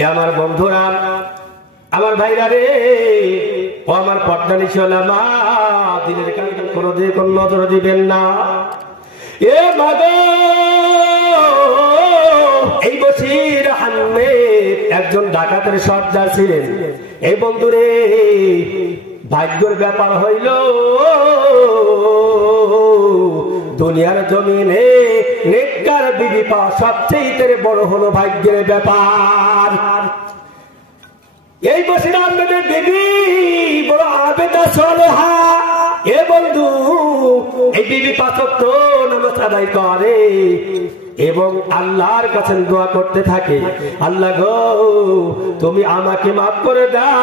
এ আমার বন্ধুরা, আমার ভাইরা রে, ও আমার পর্দানিশালা মা, দিনের কাছে কোনো দিকে কোন নজর দিবেন না। এ মাগো, এই বশির আহমেদ একজন ডাকাতের সর্দার ছিলেন। এই বন্ধুরে, ভাগ্যের ব্যাপার হইল দুনিয়ার জমিনে নেককার বিবি পাওয়া সবচেয়ে বড় হলো ভাগ্যের ব্যাপার। এই বশির আহমেদের বিবি বড় আবেদা সালেহা। এ বন্ধু, এই বিবি 5 ওয়াক্ত নামাজ আদায় করে এবং আল্লাহর কাছে দোয়া করতে থাকে, আল্লাহ গো তুমি আমাকে মাফ করে দাও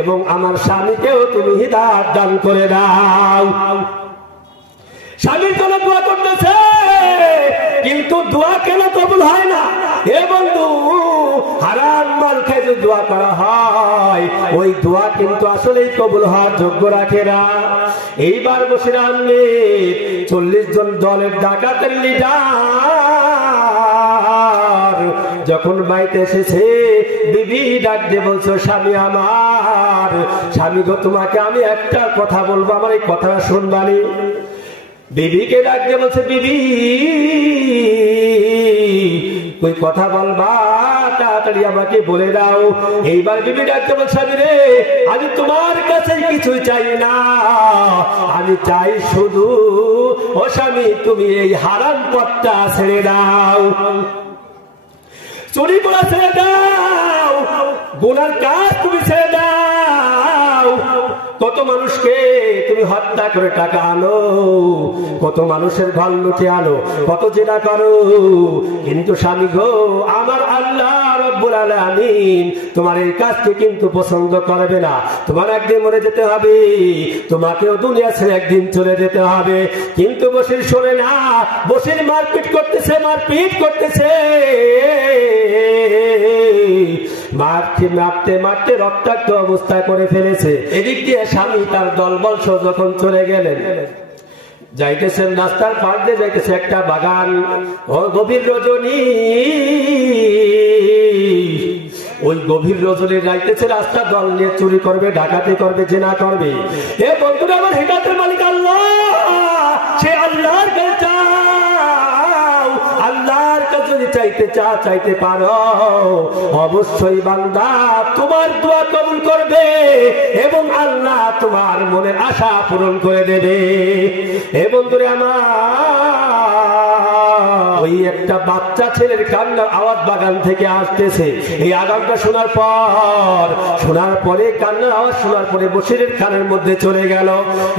এবং আমার স্বামীকেও তুমি হিদায়াত দান করে দাও। স্বামীর জন্য দোয়া করতেছে, কিন্তু দোয়া কেন কবুল হয় না? এ বন্ধু, হারাম মাল খেয়ে যদি দোয়া করা হয়, ওই দোয়া কিন্তু আসলেই কবুল হওয়ার যোগ্য রাখে না। এইবার বসির আহমেদ 40 জন দলের ডাকাতের লিডার যখন বাড়িতে এসেছে, বিবি ডাক দিয়ে বলছো, স্বামী আমার, স্বামী গো তোমাকে আমি একটা কথা বলবো, আমার এই কথাটা শুনবানি। বিবিকে ডাক দিয়ে বলছে, বিবি ওই কথা বলবা, তাড়াতাড়ি আমাকে বলে দাও। এইবার বিবি ডাক দিয়ে বলছে, স্বামী রে, আমি তোমার কাছে কিছুই চাই না, আমি চাই শুধু, ও স্বামী তুমি এই হারাম পথটা ছেড়ে দাও, চুরি করা ছেড়ে দাও, গুনার কাজ তুমি ছেড়ে দাও। কত মানুষকে তুমি হত্যা করে টাকা আনো, কত মানুষের ঘর লুটে আনো, কত জেনা করো, কিন্তু স্বামী গো, আমার আল্লাহ রব্বুল আলামিন তোমার এই কাজকে কিন্তু পছন্দ করবে না। তোমার একদিন মরে যেতে হবে, তোমাকেও দুনিয়া ছেড়ে একদিন চলে যেতে হবে। কিন্তু বসির শোনে না, বসির মারপিট করতেছে, মারতে মারতে রক্তাক্ত অবস্থা করে ফেলেছে। এদিক দিয়ে স্বামী তার দলবল সহ যখন চলে গেলেন, যাইতেছেন রাস্তার পাশ দিয়ে যাইতেছে একটা বাগান, ও গভীর রজনী, ওই গভীর রজনী যাইতেছে, রাস্তা দল নিয়ে চুরি করবে, ডাকাতি করবে, জেনা করবে। এ বন্ধুরা আমার, হিদায়াতের মালিক আল্লাহ, সে আল্লাহর কাছে চাও, আল্লাহর কাছে যদি চাইতে পারো, অবশ্যই বান্দা তোমার দোয়া কবুল করবে এবং আল্লাহ তোমার মনের আশা পূরণ করে দেবে। এ বন্ধুরে আমার, ওই একটা বাচ্চা ছেলের কান্নার আওয়াজ বাগান থেকে আসতেছে। এই আওয়াজটা শোনার পরে কান্নার আওয়াজ শোনার পরে বশিরের কানের মধ্যে চলে গেল।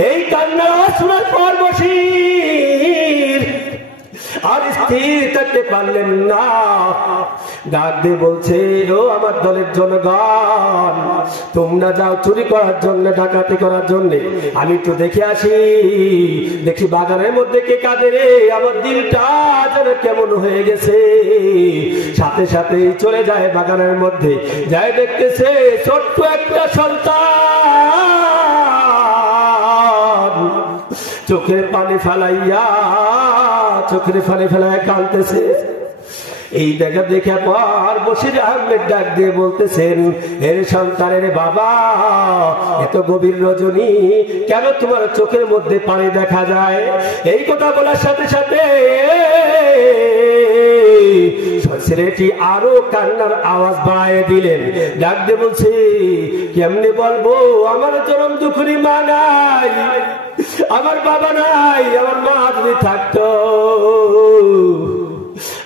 এই কান্নার আওয়াজ শোনার পর বশির আর স্থির থাকতে পারলেন না, ডাক দিয়ে বলছে, ও আমার দলের জনগণ, তোমরা যাও চুরি করার জন্য, ডাকাতি করার জন্য, আমি একটু দেখে আসি, দেখি বাগানের মধ্যে কে কাঁদে রে, আমার দিলটা যেন কেমন হয়ে গেছে। সাথে সাথে চলে যায় বাগানের মধ্যে, যাই দেখতেছে ছোট্ট একটা সন্তান চোখের পানি ফেলাইয়া কাঁদতেছে। এই দেখে পর বশির আহমেদ ডাক দিয়ে বলতেছেন, এর সন্তানের বাবা, এত গভীর রজনী কেন তোমার চোখের মধ্যে পানি দেখা যায়? এই কথা বলার সাথে সাথে ছেলেটি আরো কান্নার আওয়াজ বাড়িয়ে দিলেন, ডাক দিয়ে বলছে, কেমনে বলবো, আমার চরম দুঃখী মা নাই, আমার বাবা নাই, আমার মা যদি থাকতো,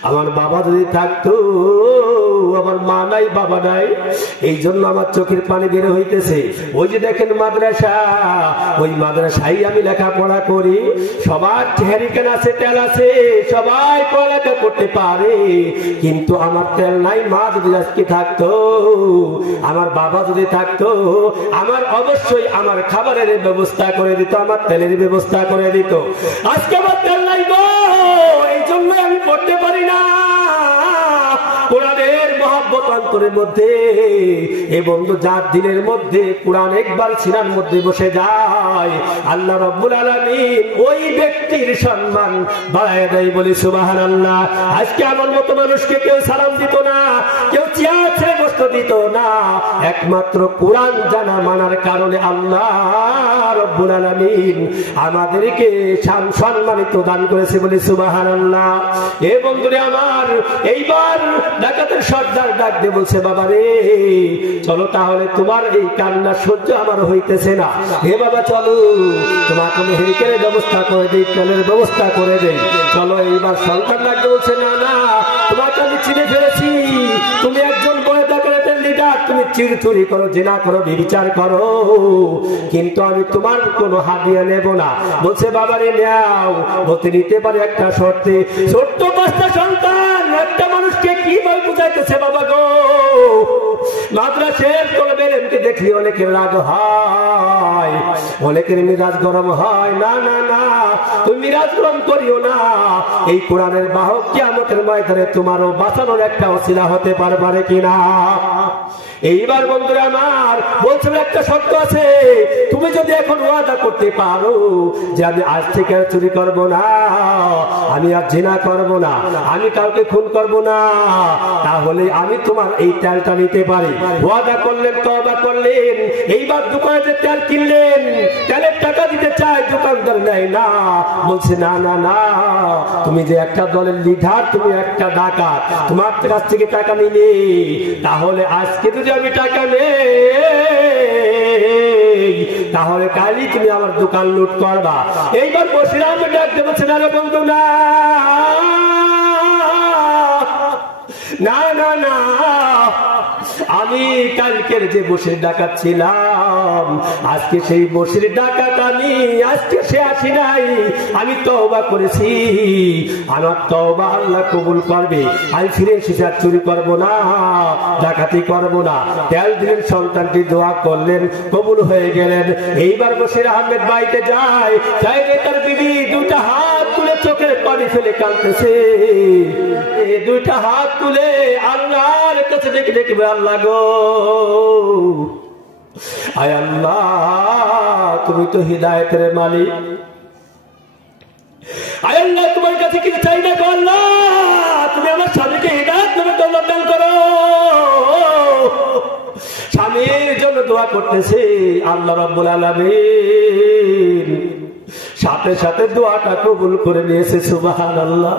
আমার বাবা যদি থাকতো, আমার মা নাই, বাবা নাই, এই জন্য আমার চোখের পানি বের হইতেছে। ওই যে দেখেন মাদ্রাসা, ওই মাদ্রাসায় আমি লেখাপড়া করি, সবার চেহারিকান আছে, তেল আছে, সবাই পড়ালেখা করতে পারে, কিন্তু আমার তেল নাই। মা যদি আজকে থাকতো, আমার বাবা যদি থাকতো, আমার অবশ্যই আমার খাবারের ব্যবস্থা করে দিত, আমার তেলের ব্যবস্থা করে দিত। আজকে আমার তেল নাই গো, এই জন্য আমি পড়তে পারি না, কোরআনের মহব্বত অন্তরের মধ্যে, এ বন্ধু যার দিলের মধ্যে কোরআন একবার সিনার মধ্যে বসে যায়, আল্লাহ রাব্বুল আলামিন ওই ব্যক্তির সম্মান বাড়ায় দেয়। বলি সুবহানাল্লাহ। আজকে আমার মতো মানুষকে কেউ সালাম দিত না, কেউ চেয়ার ছেড়ে বসতে দিত না, একমাত্র কোরআন জানা মানার কারণে আল্লাহ রাব্বুল আলামিন আমাদেরকে সম্মানিত দান করেছে। বলি সুবহানাল্লাহ। এ বন্ধুরে আমার, এইবার ডাকাতের সর্দার ডাক দিয়ে বলছে, বাবা রে চলো তাহলে, তোমার এই কান্না সহ্য আমার হইতেছে না, হে বাবা চলো তোমাকে আমি হেরিকেলের ব্যবস্থা করে দিই, তেলের ব্যবস্থা করে দেই, চলো। এইবার সন্তান ডাক দিয়ে বলছে, না না, তোমাকে আমি চিনে ফেলেছি, তুমি একজন বড় ডাকাতের লিডার, তুমি চিড়চুরি করো, জিনা করো, বিচার করো, কিন্তু আমি তোমার কোনো হাদিয়া নেব না। বলছে বাবা রে নাও। বলতে নিতে পারে একটা শর্তে। ছোট্ট 5টা সন্তান একটা মানুষকে কি বল বুঝাইতেছে বাবা গো। মাদ্রাসার তলবের এমকে দেখলি অনেকের রাগ হয়, অনেকের মিরাজ গরম হয়। না না না, তুমি মিরাজ গরম করিও না। এই কোরআনের বাহক কিয়ামতের ময়দানে তোমারও বাঁচানোর একটা ওসিলা হতে পারবে কিনা। এইবার বন্ধুরা আমার বলছিল, একটা শর্ত আছে, তুমি যদি এখন ওয়াদা করতে পারো যে আমি আজ থেকে আর চুরি করবো না, আমি আর জিনা করবো না, আমি কাউকে খুন করবো না, তাহলে আমি তোমার এই তেলটা নিতে পারি। ওয়াদা করলেন, তওবা করলেন। এইবার দোকানে যে তেল কিনলেন, তেলের টাকা দিতে চায়, দোকানদার নেয় না। বলছে না না না, তুমি যে একটা দলের লিডার, তুমি একটা ডাকাত, তোমার কাছ থেকে টাকা নিলে, তাহলে আজকে যদি আমি টাকা নেই, তাহলে কালই তুমি আমার দোকান লুট করবা। এইবার বসিরাম ডাকতে বলছে, না রে বন্ধু না, না না না, আমি কালকের যে বসির ডাকাত ছিলাম, আজকে সেই বসির ডাকাত আমি, আজকে সে আসি নাই, আমি তওবা করেছি, আমার তওবা আল্লাহ কবুল করবে, আমি ফিরে এসে আর চুরি করবো না, ডাকাতি করবো না। তেল দিলেন, সন্তানটি দোয়া করলেন, কবুল হয়ে গেলেন। এইবার বসির আহমেদ বাড়িতে যায়, চাইলে তার বিবি 2টা হাত তুলে চোখের পানি ফেলে কাঁদতেছে, 2টা হাত তুলে আল্লাহর কাছে ডেকে ডেকে, আল্লাহ গো, আয় আল্লাহ, তুমি তো হিদায়াতের মালিক, আয় আল্লাহ, তোমার কাছে কিছু চাই না গো আল্লাহ, তুমি আমার স্বামীকে হিদায়াত করে দৌলত দান করো। স্বামীর জন্য দোয়া করতেছে, আল্লাহ রাব্বুল আলামিন সাথে সাথে দোয়াটা কবুল করে নিয়েছে। সুবহানাল্লাহ।